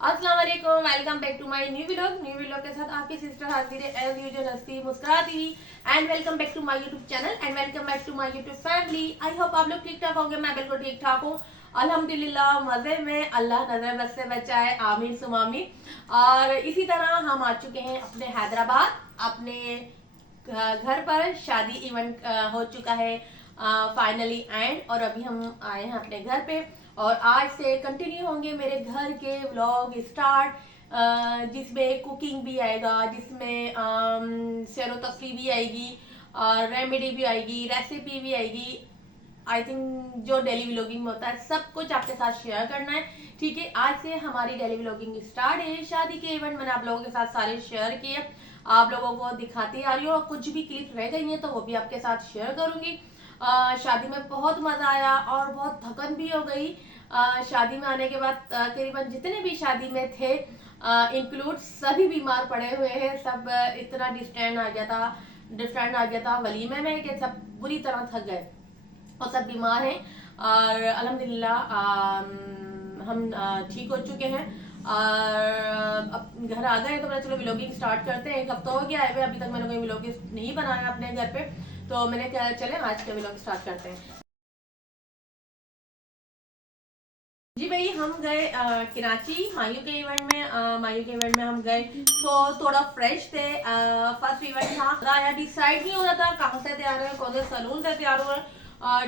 अस्सलाम वालेकुम, welcome back to my new vlog के साथ आपकी सिस्टर हाजिर है एज यूजुअल हंसती मुस्कुराती and welcome back to my YouTube channel and welcome back to my YouTube family. I hope आप लोग ठीक ठाक होंगे। मैं बिल्कुल ठीक ठाक हूँ अल्हम्दुलिल्लाह, मजे में। अल्लाह नजर बस से बचाए, आमीन सुमामी। और इसी तरह हम आ चुके हैं अपने हैदराबाद, अपने घर पर। शादी इवेंट हो चुका है फाइनली एंड, और अभी हम आए हैं अपने घर पे। और आज से कंटिन्यू होंगे मेरे घर के व्लॉग स्टार्ट, जिसमें कुकिंग भी आएगा, जिसमें सैर व तफरी भी आएगी और रेमेडी भी आएगी, रेसिपी भी आएगी। आई थिंक जो डेली व्लॉगिंग में होता है सब कुछ आपके साथ शेयर करना है। ठीक है, आज से हमारी डेली व्लॉगिंग स्टार्ट है। शादी के इवेंट मैंने आप लोगों के साथ सारे शेयर किए, आप लोगों को दिखाती आ रही हूँ। कुछ भी क्लिप रह गई है तो वो भी आपके साथ शेयर करूंगी। शादी में बहुत मजा आया और बहुत थकन भी हो गई। शादी में आने के बाद करीबन जितने भी शादी में थे इंक्लूड सभी बीमार पड़े हुए हैं। सब इतना डिफरेंट आ गया था वलीमे में कि सब बुरी तरह थक गए और सब बीमार हैं। और अल्हम्दुलिल्लाह हम ठीक हो चुके हैं और अब घर आ गए। तो मैंने चलो व्लॉगिंग स्टार्ट करते हैं। एक हफ्ता हो गया है, अभी तक मैंने कोई व्लॉग नहीं बनाया अपने घर पे, तो मैंने क्या चले आज के व्लॉग स्टार्ट करते हैं। जी भाई, हम गए कराची मायू के इवेंट में। मायू के इवेंट में हम गए तो थोड़ा फ्रेश थे। फर्स्ट इवेंट था, आया डिसाइड नहीं हो रहा था कहाँ से तैयार हुए, कौन से सलून से तैयार हुए।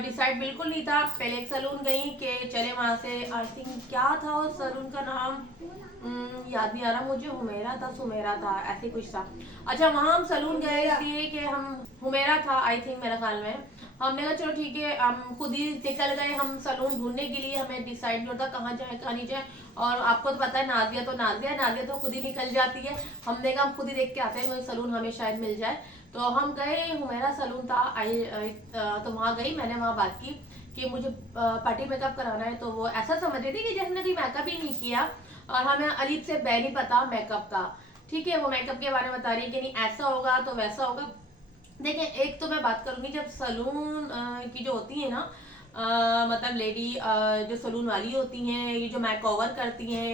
डिसाइड बिल्कुल नहीं था। पहले एक सलून गई कि चले वहां से, आई थिंक क्या था उस सलून का नाम, याद नहीं आ रहा मुझे, हुमेरा था सुमेरा था ऐसे कुछ था। अच्छा, वहां हम सलून गए इसलिए कि हम, हुमेरा था आई थिंक मेरे ख्याल में। हमने कहा चलो ठीक है, हम खुद ही निकल गए हम सलून ढूंढने के लिए। हमें डिसाइड नहीं होता कहाँ जाए कहाँ नहीं जाए। और आपको तो पता है नाजिया तो नाजिया तो खुद ही निकल जाती है। हमने कहा हम खुद ही देख के आते हैं, कोई सलून हमें शायद मिल जाए। तो हम गए, हुमेरा सलून था। तो वहां गई, मैंने वहां बात की कि मुझे पार्टी मेकअप कराना है। तो वो ऐसा समझ रही थी कि जैसे कोई मेकअप ही नहीं किया और हमें अलीब से बै नहीं पता मेकअप का। ठीक है, वो मेकअप के बारे में बता रही है कि नहीं ऐसा होगा तो वैसा होगा। देखिए, एक तो मैं बात करूंगी, जब सलून की जो होती है ना, मतलब लेडी जो सलून वाली होती हैं, ये जो मेकओवर करती हैं,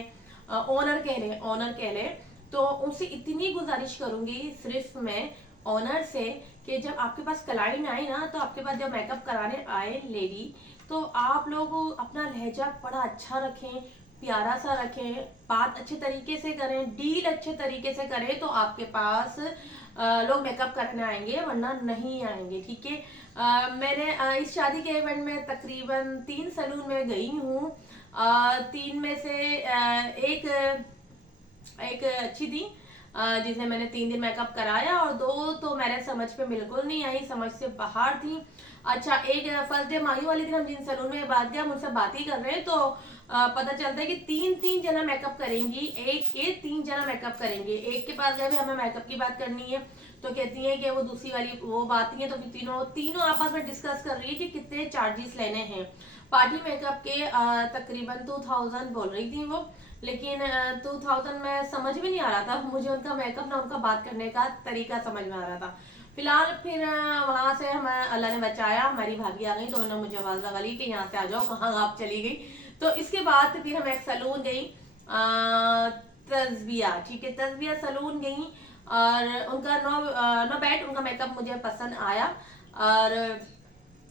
ओनर कह रहे, तो उनसे इतनी गुजारिश करूंगी सिर्फ मैं ओनर से कि जब आपके पास क्लाइंट आए ना, तो आपके पास जब मेकअप कराने आए लेडी, तो आप लोग अपना लहजा बड़ा अच्छा रखें, प्यारा सा रखें, बात अच्छे तरीके से करें, डील अच्छे तरीके से करें, तो आपके पास लोग मेकअप करने आएंगे, वरना नहीं आएंगे। ठीक है, मैंने इस शादी के इवेंट में तकरीबन 3 सैलून में गई हूँ। 3 में से एक एक अच्छी थी जिसे मैंने 3 दिन मेकअप कराया, और 2 तो मेरे समझ पे बिल्कुल नहीं आई, समझ से बाहर थी। अच्छा, एक फर्स्ट डे माही वाले दिन हम जिन सैलून में बात किया, मुझसे बात ही कर रहे हैं, तो पता चलता है कि 3 जना मेकअप करेंगी, एक के 3 जना मेकअप करेंगे। एक के पास गए हमें मेकअप की बात करनी है, तो कहती है कि वो दूसरी वाली वो बात नहीं है। तो फिर तीनों आपस में डिस्कस कर रही है कि कितने चार्जेस लेने हैं। पार्टी मेकअप के तकरीबन 2000 बोल रही थी वो, लेकिन 2000 में समझ में नहीं आ रहा था मुझे उनका मेकअप ना उनका बात करने का तरीका समझ में आ रहा था। फिलहाल फिर वहां से हम, अल्लाह ने बचाया, हमारी भाभी आ गई तो उन्होंने मुझे आवाज लगा ली कि यहाँ से आ जाओ, कहाँ आप चली गई। तो इसके बाद फिर हम एक सलून गई, तस्बिया। ठीक है, तस्बिया सलून गई और उनका नो बैट उनका मेकअप मुझे पसंद आया। और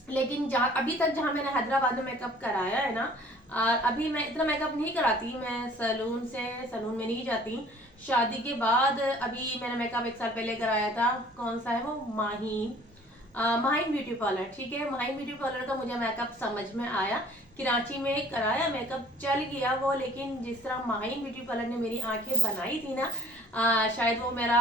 लेकिन जहाँ अभी तक जहाँ मैंने हैदराबाद में मेकअप कराया है ना, अभी मैं इतना मेकअप नहीं कराती, मैं सलून में नहीं जाती। शादी के बाद अभी मैंने मेकअप 1 साल पहले कराया था, कौन सा है वो, माहिन ब्यूटी पार्लर। ठीक है, माहिन ब्यूटी पार्लर का मुझे मेकअप समझ में आया। कराची में कराया, मेकअप चल गया वो, लेकिन जिस तरह माहिन ब्यूटी पार्लर ने मेरी आंखें बनाई थी ना, शायद वो मेरा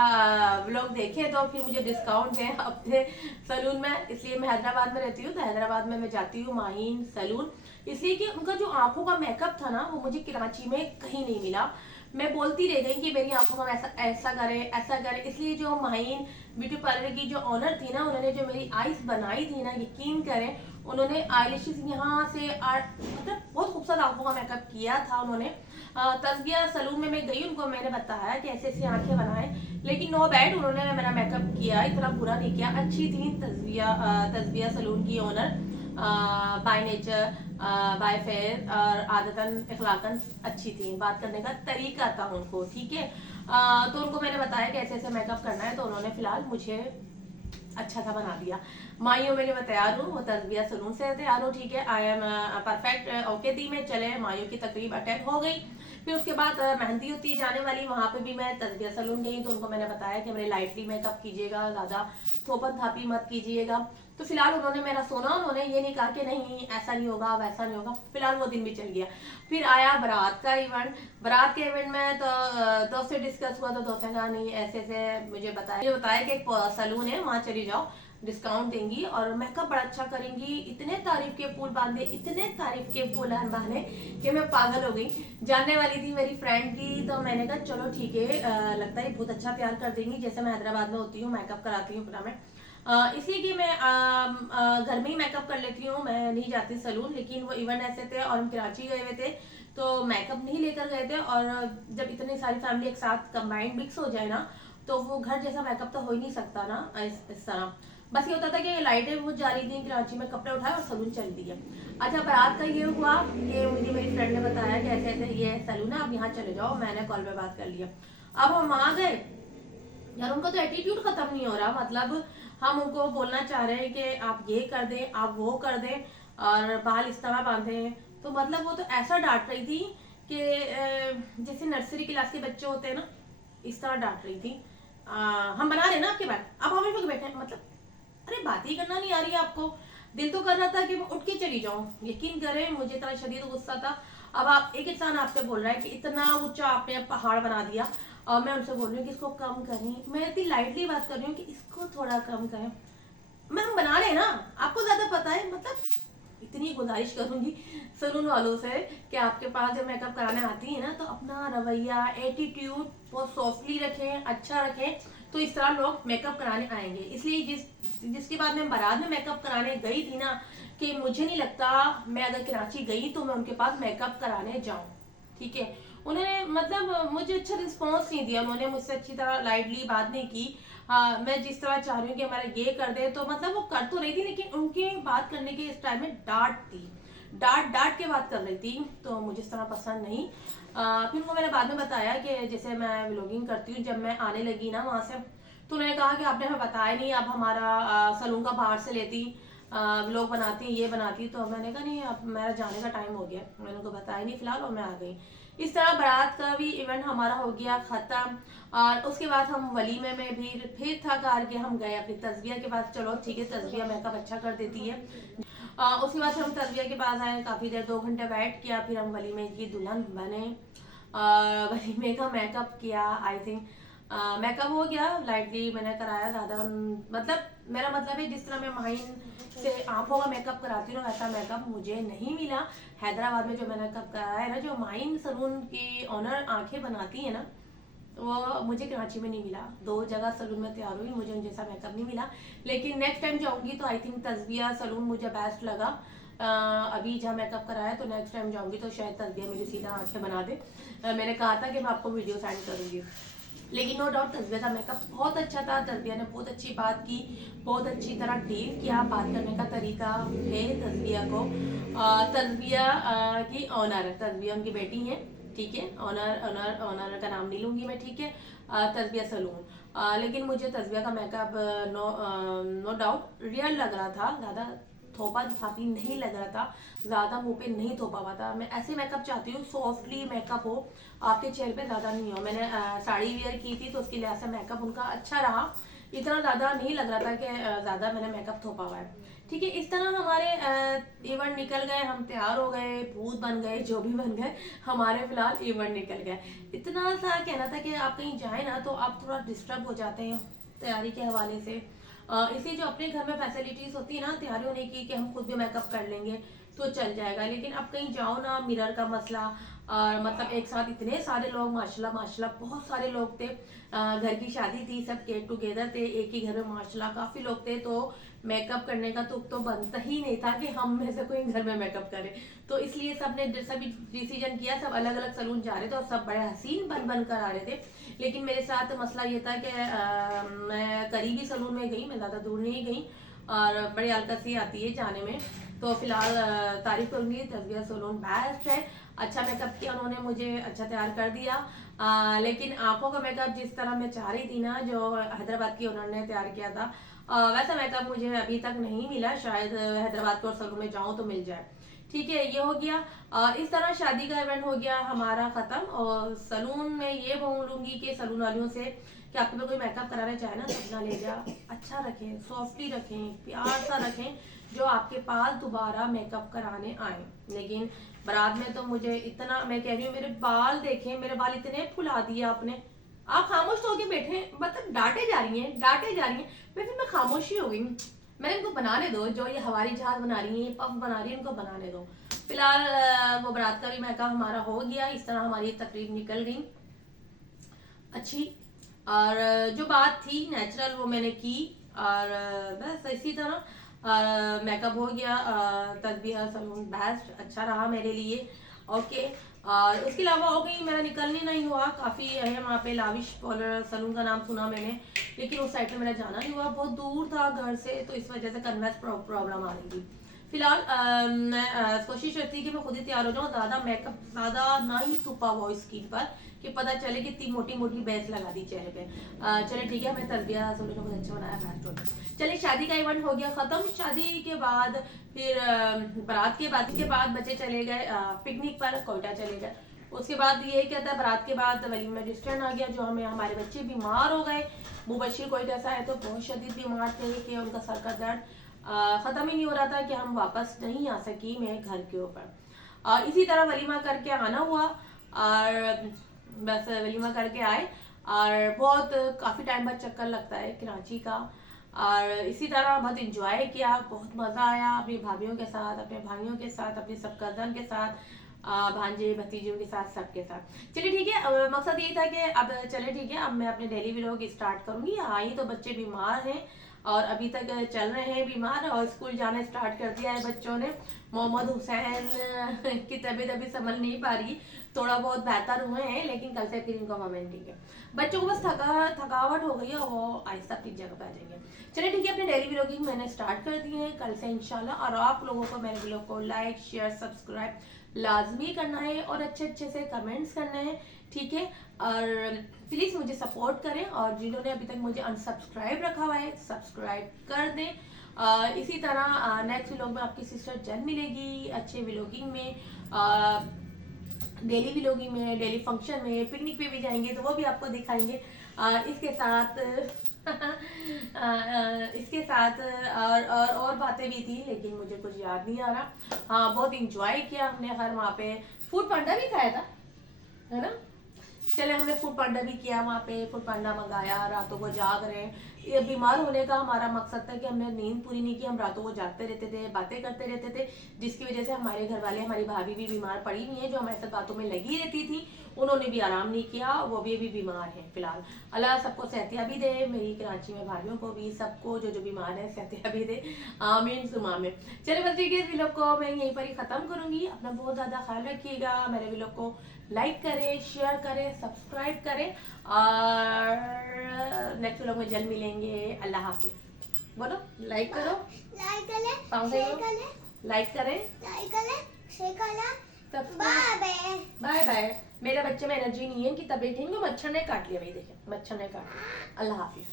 व्लॉग देखे तो फिर मुझे डिस्काउंट है अपने सलून में। इसलिए मैं हैदराबाद में रहती हूँ, तो हैदराबाद में मैं जाती हूँ माहिन सलून, इसलिए कि उनका जो आंखों का मेकअप था ना, वो मुझे कराची में कहीं नहीं मिला। मैं बोलती रह गई कि मेरी आंखों का ऐसा ऐसा करे ऐसा करे। इसलिए जो माहिन ब्यूटी पार्लर की जो ऑनर थी ना, उन्होंने जो मेरी आईज बनाई थी ना, यकीन करें, उन्होंने आईलिशेस यहाँ से मतलब बहुत खूबसूरत आंखों का मेकअप किया था उन्होंने। तस्बिया सलून में मैं गई, उनको मैंने बताया कि ऐसे ऐसी आंखें बनाए, लेकिन नो बैड, उन्होंने मेरा मेकअप किया, इतना बुरा नहीं किया, अच्छी थी तस्बिया सलून की owner. By nature, bye fair और आदतन अखलाकन अच्छी थी, बात करने का तरीका था उनको, ठीक है। तो उनको मैंने बताया कि ऐसे ऐसे मेकअप करना है, तो उन्होंने फिलहाल मुझे अच्छा सा बना दिया। माइयों में मैं तैयार हूँ, वो तस्बिया सलून से तैयार हूँ, ठीक है। आई एम परफेक्ट ओके थी मैं। चले माइयों की तकरीब अटेंड हो गई। फिर उसके बाद मेहंदी होती है जाने वाली, वहां पे भी मैं तस्बिया सलून गई, तो उनको मैंने बताया कि मेरे लाइटली मेकअप कीजिएगा, ज्यादा थोपन थापी मत कीजिएगा। तो फिलहाल उन्होंने मेरा सुना, उन्होंने ये नहीं कहा कि नहीं ऐसा नहीं होगा वैसा नहीं होगा। फिलहाल वो दिन भी चल गया। फिर आया बारात का इवेंट। बारात के इवेंट में तो दोस्त से डिस्कस हुआ, तो दोस्त ने कहा नहीं ऐसे ऐसे मुझे बताया कि एक सलून है वहां चली जाओ, डिस्काउंट देंगी और मेकअप बड़ा अच्छा करेंगी। इतने तारीफ के फूल बांधे, इतने तारीफ के फूल बांधे कि मैं पागल हो गई। जानने वाली थी मेरी फ्रेंड की, तो मैंने कहा चलो ठीक है, लगता है बहुत अच्छा तैयार कर देंगी, जैसे मैं हैदराबाद में होती हूँ मेकअप कराती हूँ अपना मैं, इसलिए कि मैं घर में ही मेकअप कर लेती हूँ, मैं नहीं जाती सलून। लेकिन वो इवेंट ऐसे थे और हम कराची गए हुए थे, तो मेकअप नहीं लेकर गए थे। और जब इतनी सारी फैमिली एक साथ कंबाइंड मिक्स हो जाए ना, तो वो घर जैसा मेकअप तो हो ही नहीं सकता ना इस तरह। बस ये होता था कि लाइटें बहुत जा रही थी कराची में, कपड़े उठाए और सलून चल दिए। अच्छा, बारात का ये हुआ कि मुझे मेरी फ्रेंड ने बताया कि ऐसे ऐसे ये सलून है, आप यहाँ चले जाओ। मैंने कॉल पे बात कर लिया। अब हम वहां गए यार, उनका तो एटीट्यूड खत्म नहीं हो रहा। मतलब हम उनको बोलना चाह रहे हैं कि आप ये कर दें, आप वो कर दें, और बाल इस तरह बांधे, तो मतलब वो तो ऐसा डांट रही थी कि जैसे नर्सरी क्लास के बच्चे होते हैं ना, इस तरह डांट रही थी। हम बना रहे ना आपके बाल, आप हमें क्यों बैठे हैं? मतलब अरे बात ही करना नहीं आ रही है आपको? दिल तो कर रहा था कि मैं उठ के चली जाऊं। यकीन करें मुझे इतना शदीद गुस्सा था। अब आप एक इंसान आपसे बोल रहा है कि इतना ऊंचा आपने पहाड़ बना दिया, और मैं उनसे बोल रही हूँ कि इसको कम करें। मैं इतनी लाइटली बात कर रही हूँ कि इसको थोड़ा कम करें। मैं हम बना रहे हैं ना, आपको ज्यादा पता है। मतलब इतनी गुजारिश करूंगी सलून वालों से कि आपके पास जब मेकअप कराने आती है ना, तो अपना रवैया, एटीट्यूड बहुत सॉफ्टली रखें, अच्छा रखें, तो इस तरह लोग मेकअप कराने आएंगे। इसलिए जिसके बाद मैं बारात में मेकअप कराने गई थी ना, कि मुझे नहीं लगता मैं अगर कराची गई तो मैं उनके पास मेकअप कराने जाऊं, ठीक है। उन्होंने मतलब मुझे अच्छा रिस्पॉन्स नहीं दिया, उन्होंने मुझसे अच्छी तरह लाइटली बात नहीं की। मैं जिस तरह चाह रही हूँ कि हमारा ये कर दे, तो मतलब वो कर तो रही थी, लेकिन उनके बात करने के स्टाइल में डांट थी, डांट डांट के बात कर रही थी, तो मुझे इस तरह पसंद नहीं। फिर उनको मैंने बाद में बताया कि जैसे मैं व्लॉगिंग करती हूँ, जब मैं आने लगी ना वहां से, तो उन्होंने कहा कि आपने हमें बताया नहीं, आप हमारा सलून का बाहर से लेती, व्लॉग बनाती, ये बनाती। तो मैंने कहा नहीं, अब मेरा जाने का टाइम हो गया, मैंने उनको बताया नहीं फिलहाल, और मैं आ गई। इस तरह बारात का भी इवेंट हमारा हो गया खत्म। और उसके बाद हम वलीमे में भी फिर था कार के हम गए अपनी तस्बिया के पास। चलो ठीक है, तस्बिया मेकअप अच्छा कर देती है। उसके बाद हम तस्बिया के पास आए, काफी देर 2 घंटे वेट किया, फिर हम वलीमे की दुल्हन बने। वलीमे का मेकअप किया, आई थिंक मेकअप हो गया लाइटली मैंने कराया, ज्यादा मतलब मेरा मतलब है जिस तरह मैं माहिन से आंखों का मेकअप कराती हूँ, वैसा मेकअप मुझे नहीं मिला। हैदराबाद में जो मैंने मेकअप कराया है ना, जो माहिन सलून की ऑनर आंखें बनाती है ना, वो मुझे कराची में नहीं मिला। 2 जगह सलून में तैयार हुई, मुझे उन जैसा मेकअप नहीं मिला। लेकिन नेक्स्ट टाइम जाऊंगी तो आई थिंक तस्बिया सलून मुझे बेस्ट लगा। अभी जहाँ मेकअप कराया, तो नेक्स्ट टाइम जाऊंगी तो शायद तस्बिया मेरी सीधा आंखें बना दे। मैंने कहा था कि मैं आपको वीडियो सेंड करूंगी। लेकिन नो डाउट तस्बिया का मेकअप बहुत अच्छा था। तस्बिया ने बहुत अच्छी बात की, बहुत अच्छी तरह डील किया, बात करने का तरीका है तस्बिया को। तस्बिया की ऑनर, तस्बिया उनकी बेटी है, ठीक है। ऑनर ऑनर ऑनर का नाम नहीं लूंगी मैं, ठीक है। तस्बिया सलून। लेकिन मुझे तस्बिया का मेकअप नो डाउट रियल लग रहा था, ज्यादा थोपा थापी नहीं लग रहा था, ज्यादा मुंह पे नहीं थोपा हुआ था। मैं ऐसे मेकअप चाहती हूँ सॉफ्टली मेकअप हो, आपके चेहरे पे ज्यादा नहीं हो। मैंने साड़ी वेयर की थी, तो उसके लिहाज से मेकअप उनका अच्छा रहा, इतना ज्यादा नहीं लग रहा था कि ज्यादा मैंने मेकअप थोपा हुआ है, ठीक है। इस तरह हमारे इवेंट निकल गए, हम तैयार हो गए, भूत बन गए, जो भी बन गए, हमारे फिलहाल इवेंट निकल गए। इतना सा कहना था कि आप कहीं जाए ना, तो आप थोड़ा डिस्टर्ब हो जाते हैं तैयारी के हवाले से। इसलिए जो अपने घर में फैसिलिटीज होती है ना तैयारी होने की, कि हम खुद भी मेकअप कर लेंगे तो चल जाएगा। लेकिन अब कहीं जाओ ना, मिरर का मसला, और मतलब एक साथ इतने सारे लोग, माशाल्लाह माशाल्लाह बहुत सारे लोग थे। घर की शादी थी, सब गेट टुगेदर थे, एक ही घर में माशाल्लाह काफी लोग थे, तो मेकअप करने का तो बनता ही नहीं था कि हम में से कोई घर में मेकअप करे। तो इसलिए सबने सभी डिसीजन किया, सब अलग अलग सलून जा रहे थे, और सब बड़े हसीन बन बन कर आ रहे थे। लेकिन मेरे साथ मसला ये था कि मैं करीबी सलून में गई, मैं ज्यादा दूर नहीं गई। और बड़ी हल्का सी आती है जाने में। तो फिलहाल तारीफ करूंगी, तस्बीहा सैलून बेस्ट है। अच्छा मेकअप किया उन्होंने, मुझे अच्छा तैयार कर दिया। लेकिन आंखों का मेकअप जिस तरह मैं चाह रही थी ना, जो हैदराबाद की उन्होंने तैयार किया था, वैसा मेकअप मुझे अभी तक नहीं मिला। शायद हैदराबाद को सैलून में जाऊं तो मिल जाए। ठीक है, ये हो गया। इस तरह शादी का इवेंट हो गया हमारा खत्म। और सैलून में ये बोलूंगी कि सैलून वालियों से कि आपके पे कोई मेकअप कराना चाहे ना तो अपना ले जा, अच्छा रखें, सॉफ्टली रखें, प्यार सा रखें, जो आपके पास दोबारा मेकअप कराने आए। लेकिन बारात में तो मुझे इतना, मैं कह रही हूँ, मेरे बाल देखें, मेरे बाल इतने फुला दिए आपने। आप खामोश तो होके बैठे, मतलब डांटे जा रही हैं, डांटे जा रही हैं। मैं खामोशी हो गई। मैंने इनको बनाने दो, जो ये हवारी जहाज बना रही है, ये पफ बना रही है, इनको बनाने दो। फिलहाल वो बारात का भी मेकअप हमारा हो गया। इस तरह हमारी तकरीब निकल गई अच्छी। और जो बात थी नेचुरल वो मैंने की। और बस इसी तरह मेकअप हो गया। तस्बीहा सैलून बेस्ट, अच्छा रहा मेरे लिए। ओके। और उसके अलावा हो गई, मेरा निकलने नहीं हुआ। काफ़ी है वहाँ पे, लाविश पार्लर सैलून का नाम सुना मैंने, लेकिन उस साइड पे मेरा जाना नहीं हुआ, बहुत दूर था घर से, तो इस वजह से कन्वेंस प्रॉब्लम आ रही थी। फिलहाल मैं कोशिश करती है कि मैं खुद ही तैयार हो जाऊँ, ज़्यादा मेकअप ज़्यादा ना ही थुपा हुआ स्किन पर, कि पता चले कि इतनी मोटी मोटी बेस लगा दी चेहरे पे। चले ठीक है, मैं तस्बीहा सैलून बहुत अच्छा बनाया फैस्ट। चलिए शादी का इवेंट हो गया खत्म। शादी के बाद फिर बारात के बाद बच्चे चले गए पिकनिक पर, कोयटा चले गए। उसके बाद ये क्या था, बारात के बाद वलीमा डिस्टेंट आ गया, जो हमें हमारे बच्चे बीमार हो गए। मुबशिर कोयटा से आए तो बहुत शदीद बीमार थे कि उनका सर का दर्द ख़त्म ही नहीं हो रहा था, कि हम वापस नहीं आ सकी मैं घर के ऊपर। इसी तरह वलीमा करके आना हुआ, और बस वलीमा करके आए। और बहुत काफ़ी टाइम बाद चक्कर लगता है कराची का। और इसी तरह बहुत इंजॉय किया, बहुत मज़ा आया अपनी भाभीयों के साथ, अपने भाइयों के साथ, अपने सब कज़न के साथ, भांजे भतीजों के साथ, सबके साथ। चलिए ठीक है, मकसद ये था कि अब चले ठीक है, अब मैं अपने डेली व्लॉग स्टार्ट करूँगी। आई तो बच्चे बीमार हैं और अभी तक चल रहे हैं बीमार, और स्कूल जाना स्टार्ट कर दिया है बच्चों ने। मोहम्मद हुसैन की तबीयत अभी संभल नहीं पा रही, थोड़ा बहुत बेहतर हुए हैं, लेकिन कल से फिर इनका मोमेंटिंग है। बच्चों को बस थकावट हो गई है, वो आहिस्ता अपनी जगह पे आ जाएंगे। चलिए ठीक है, अपने डेली व्लॉगिंग मैंने स्टार्ट कर दिए हैं कल से इंशाल्लाह। और आप लोगों को मेरे व्लॉग को लाइक शेयर सब्सक्राइब लाजमी करना है, और अच्छे अच्छे से कमेंट्स करना है, ठीक है। और प्लीज़ मुझे सपोर्ट करें, और जिन्होंने अभी तक मुझे अनसब्सक्राइब रखा हुआ है सब्सक्राइब कर दें। इसी तरह नेक्स्ट व्लॉग में आपकी सिस्टर जन मिलेगी, अच्छे व्लॉगिंग में, डेली व्लॉगिंग में, डेली फंक्शन में, पिकनिक पे भी जाएंगे तो वो भी आपको दिखाएंगे। इसके साथ इसके साथ और बातें भी थी, लेकिन मुझे कुछ याद नहीं आ रहा। हाँ, बहुत इंजॉय किया हमने, हर वहाँ पे फूड पांडा भी खाया था, है ना। चले, हमने फूड पांडा भी किया वहाँ पे, फूड पांडा मंगाया, रातों को जाग रहे हैं। ये बीमार होने का हमारा मकसद था कि हमने नींद पूरी नहीं की, हम रातों को जागते रहते थे, बातें करते रहते थे, जिसकी वजह से हमारे घर वाले, हमारी भाभी भी बीमार पड़ी हुई है, जो हमारे साथ बातों में लगी रहती थी, उन्होंने भी आराम नहीं किया, वो भी अभी बीमार है फिलहाल। अल्लाह सबको सेहतियाबी दे, मेरी कराची में भाभीियों को भी, सबको जो जो बीमार है सेहतियाबी दे, आमीन सुमा में। चले बस ठीक है, इस व्लॉग को मैं यहीं पर ही ख़त्म करूँगी। अपना बहुत ज़्यादा ख्याल रखिएगा, मेरे व्लॉग को लाइक करें, शेयर करें, सब्सक्राइब करें, और नेक्स्ट व्लॉग में जल्द मिलेंगे। अल्लाह हाफिज। बोलो, लाइक करो, लाइक करें, शेयर करें, लाइक करें, शेयर करें, बाय बाय। Bye bye. मेरे बच्चे में एनर्जी नहीं है, कि तबीयत नहीं है, मच्छर ने काट लिया भाई, देखें मच्छर ने काट लिया। अल्लाह हाफिज।